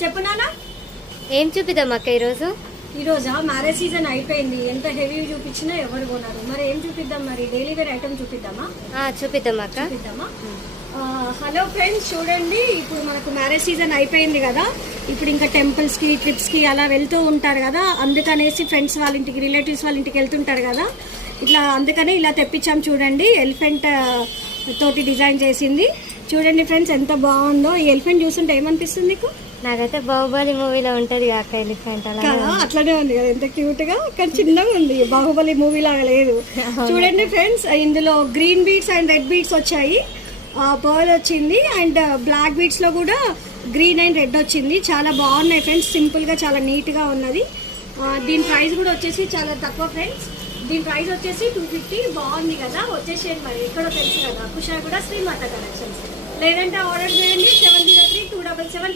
చెప్పు నాన్న. ఏం చూపిద్దాం అక్క ఈరోజు? ఈరోజా మ్యారేజ్ సీజన్ అయిపోయింది, ఎంత హెవీ చూపించినా ఎవరు కొనరు. మరి ఏం చూపిద్దాం, మరి డైలీ వేర్ ఐటమ్ చూపిద్దామా? చూపిద్దాం అక్క. చూపిద్దామా? హలో ఫ్రెండ్స్, చూడండి ఇప్పుడు మనకు మ్యారేజ్ సీజన్ అయిపోయింది కదా, ఇప్పుడు ఇంకా టెంపుల్స్కి ట్రిప్స్కి అలా వెళ్తూ ఉంటారు కదా, అందుకనేసి ఫ్రెండ్స్ వాళ్ళ ఇంటికి రిలేటివ్స్ వాళ్ళ ఇంటికి వెళ్తుంటారు కదా, ఇట్లా అందుకనే ఇలా తెప్పించాం. చూడండి ఎలిఫెంట్ తోటి డిజైన్ చేసింది. చూడండి ఫ్రెండ్స్ ఎంత బాగుందో. ఈ ఎలిఫెంట్ చూస్తుంటే ఏమనిపిస్తుంది నీకు? నాకైతే బాహుబలి మూవీలో ఉంటది అక్క ఎలిఫెంట్, అలా అట్లానే ఉంది కదా, ఎంత క్యూట్ గా, కానీ చిన్నగా ఉంది, బాహుబలి మూవీ లాగా లేదు. చూడండి ఫ్రెండ్స్, ఇందులో green beads and red beads వచ్చాయి, పర్ల్ వచ్చింది, అండ్ బ్లాక్ బీడ్స్ లో కూడా గ్రీన్ అండ్ రెడ్ వచ్చింది. చాలా బాగున్నాయి ఫ్రెండ్స్, సింపుల్ గా చాలా నీట్ గా ఉన్నది. దీని ప్రైస్ కూడా వచ్చేసి చాలా తక్కువ ఫ్రెండ్స్. దీని ప్రైస్ వచ్చేసి 250. బాగుంది కదా, వచ్చేసేది. మరి ఎక్కడో తెలుసు కదా, కుషా కూడా శ్రీమాత కలెక్షన్స్. లేదంటే ఆర్డర్ చేయండి 703-277